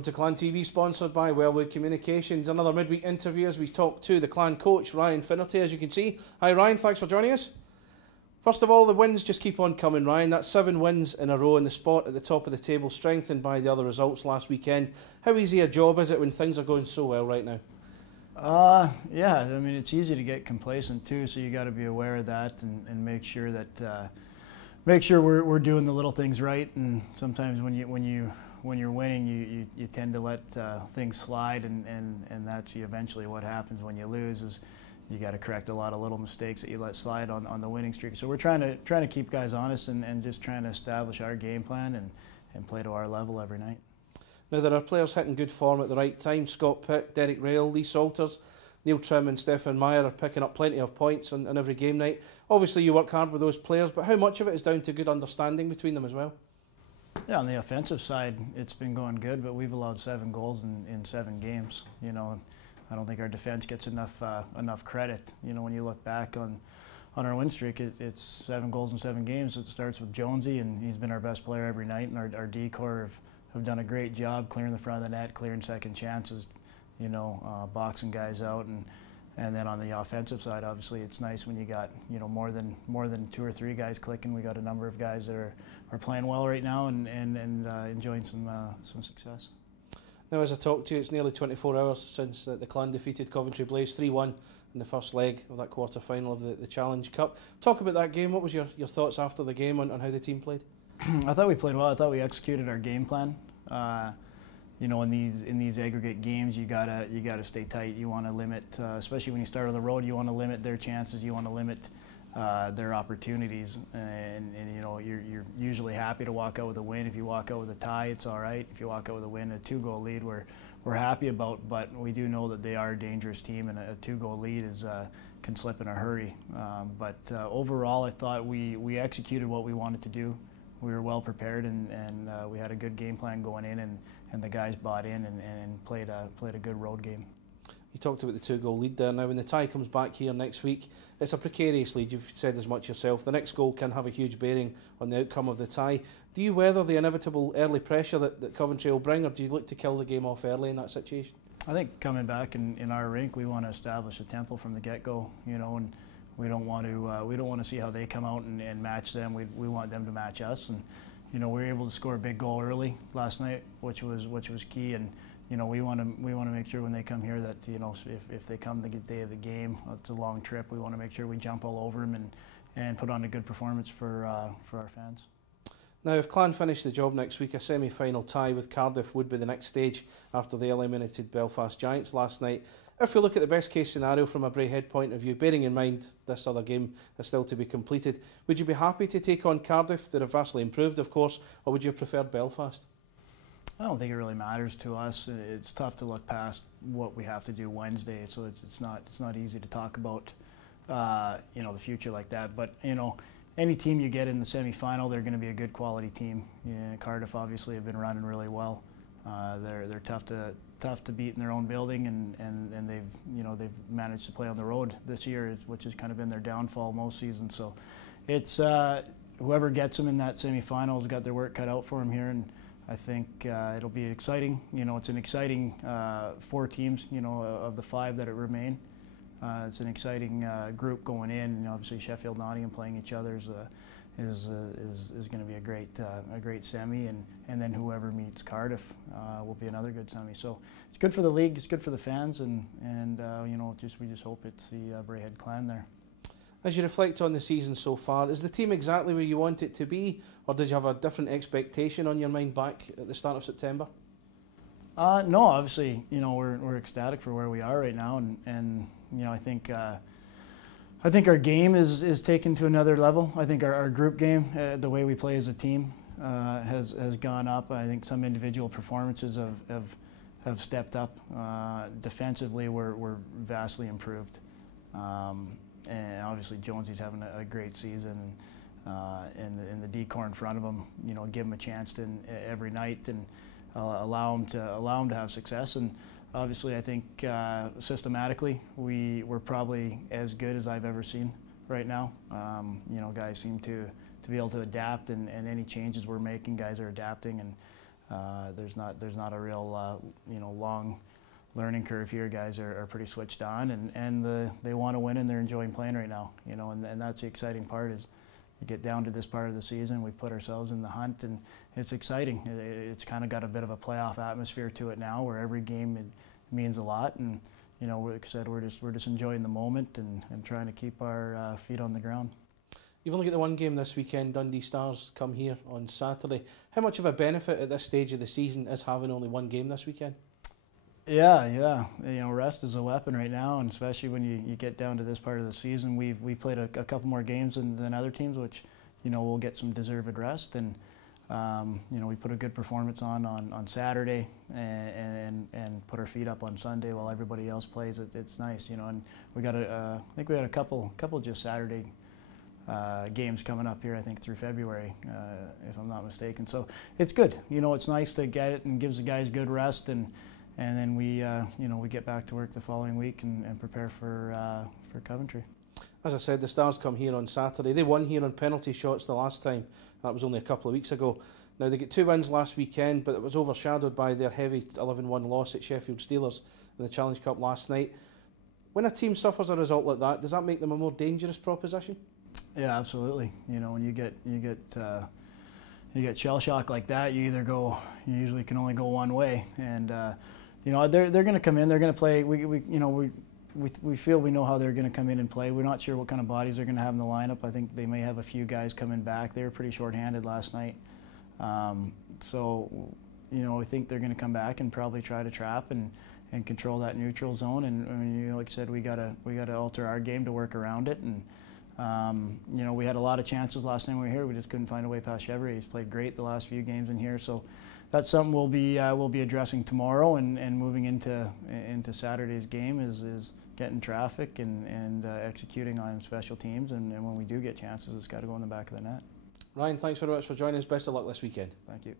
Welcome to Clan TV, sponsored by Wellwood Communications. Another midweek interview as we talk to the Clan Coach Ryan Finnerty, as you can see. Hi Ryan, thanks for joining us. First of all, the wins just keep on coming, Ryan. That's 7 wins in a row in the spot at the top of the table, strengthened by the other results last weekend. How easy a job is it when things are going so well right now? Yeah, I mean, it's easy to get complacent too, so you got to be aware of that and make sure that we're doing the little things right. And sometimes when you're winning, you tend to let things slide, and that's eventually what happens when you lose. Is you got to correct a lot of little mistakes that you let slide on the winning streak. So we're trying to keep guys honest and just trying to establish our game plan and play to our level every night. Now there are players hitting good form at the right time. Scott Pitt, Derek Rail, Lee Salters, Neil Trim and Stefan Meyer are picking up plenty of points on every game night. Obviously you work hard with those players, but how much of it is down to good understanding between them as well? Yeah, on the offensive side, it's been going good, but we've allowed 7 goals in 7 games. You know, I don't think our defense gets enough credit. You know, when you look back on our win streak, it's 7 goals in 7 games. It starts with Jonesy, and he's been our best player every night, and our D-corps have done a great job clearing the front of the net, clearing second chances, you know, boxing guys out, and then on the offensive side, obviously, it's nice when you got, you know, more than 2 or 3 guys clicking. We got a number of guys that are playing well right now and enjoying some success. Now, as I talk to you, it's nearly 24 hours since the Clan defeated Coventry Blaze 3-1 in the first leg of that quarter-final of the Challenge Cup. Talk about that game. What was your thoughts after the game on how the team played? I thought we played well. I thought we executed our game plan. You know, in these aggregate games, you gotta stay tight. You want to limit, especially when you start on the road. You want to limit their chances. You want to limit their opportunities. And you know, you're usually happy to walk out with a win. If you walk out with a tie, it's all right. If you walk out with a win, a 2-goal lead, we're happy about. But we do know that they are a dangerous team, and a 2-goal lead can slip in a hurry. But overall, I thought we executed what we wanted to do. We were well prepared, and we had a good game plan going in, and the guys bought in and played a good road game. You talked about the 2-goal lead there. Now, when the tie comes back here next week, it's a precarious lead. You've said as much yourself. The next goal can have a huge bearing on the outcome of the tie. Do you weather the inevitable early pressure that Coventry will bring, or do you look to kill the game off early in that situation? I think coming back in our rink, we want to establish a tempo from the get-go, you know, and we don't want to see how they come out and match them. We want them to match us, and you know, we were able to score a big goal early last night, which was key. And you know, we want to make sure when they come here that, you know, if they come the day of the game, it's a long trip. We want to make sure we jump all over them and put on a good performance for our fans. Now, if Clan finish the job next week, a semi-final tie with Cardiff would be the next stage after they eliminated Belfast Giants last night. If we look at the best case scenario from a Braehead point of view, bearing in mind this other game is still to be completed, would you be happy to take on Cardiff? They're vastly improved, of course, or would you prefer Belfast? I don't think it really matters to us. It's tough to look past what we have to do Wednesday, so it's not easy to talk about you know, the future like that. But you know, any team you get in the semi-final, they're going to be a good quality team. Yeah, Cardiff obviously have been running really well. They're tough to beat in their own building, and they've managed to play on the road this year, which has kind of been their downfall most seasons. So it's whoever gets them in that semi-final has got their work cut out for them here, and I think it'll be exciting. You know, it's an exciting 4 teams. You know, of the 5 that remain. It's an exciting group going in, and obviously Sheffield and Nottingham playing each other is going to be a great semi, and then whoever meets Cardiff will be another good semi. So it's good for the league, it's good for the fans, and you know, we just hope it's the Braehead Clan there. As you reflect on the season so far, is the team exactly where you want it to be, or did you have a different expectation on your mind back at the start of September? No, obviously, you know, we're ecstatic for where we are right now, and you know, I think our game is taken to another level. I think our group game, the way we play as a team, has gone up. I think some individual performances have stepped up. Defensively, we're vastly improved. And obviously Jonesy's having a great season, and the D-corps in front of him, you know, give him a chance every night and allow him to have success. And obviously, I think systematically we're probably as good as I've ever seen right now. You know, guys seem to be able to adapt, and any changes we're making, guys are adapting, and There's not a real long learning curve here. Guys are pretty switched on, and they want to win, and they're enjoying playing right now. And that's the exciting part is you get down to this part of the season, we put ourselves in the hunt, and it's exciting. It's kind of got a bit of a playoff atmosphere to it now, where every game means a lot, and like I said, we're just enjoying the moment and trying to keep our feet on the ground. You've only got the one game this weekend. Dundee Stars come here on Saturday. How much of a benefit at this stage of the season is having only one game this weekend? Yeah. Rest is a weapon right now, and especially when you get down to this part of the season. We've played a couple more games than other teams, which we'll get some deserved rest, and we put a good performance on Saturday and put our feet up on Sunday while everybody else plays. It's nice, and we got I think we had a couple just Saturday games coming up here, I think through February, if I'm not mistaken. So it's good. It's nice to get it and gives the guys good rest, and then we get back to work the following week and prepare for Coventry. As I said, the Stars come here on Saturday. They won here on penalty shots the last time. That was only a couple of weeks ago. Now, they got 2 wins last weekend, but it was overshadowed by their heavy 11-1 loss at Sheffield Steelers in the Challenge Cup last night. When a team suffers a result like that, does that make them a more dangerous proposition? Yeah, absolutely. When you get shell shock like that, you usually can only go one way, and they're going to come in, they're going to play. We feel we know how they're going to come in and play. We're not sure what kind of bodies they're going to have in the lineup. I think they may have a few guys coming back. They were pretty short-handed last night, so I think they're going to come back and probably try to trap and control that neutral zone. And like I said, we gotta alter our game to work around it. And we had a lot of chances last time we were here. We just couldn't find a way past Chevrolet. He's played great the last few games in here, so that's something we'll be addressing tomorrow and moving into Saturday's game is getting traffic and executing on special teams. And when we do get chances, it's got to go in the back of the net. Ryan, thanks very much for joining us. Best of luck this weekend. Thank you.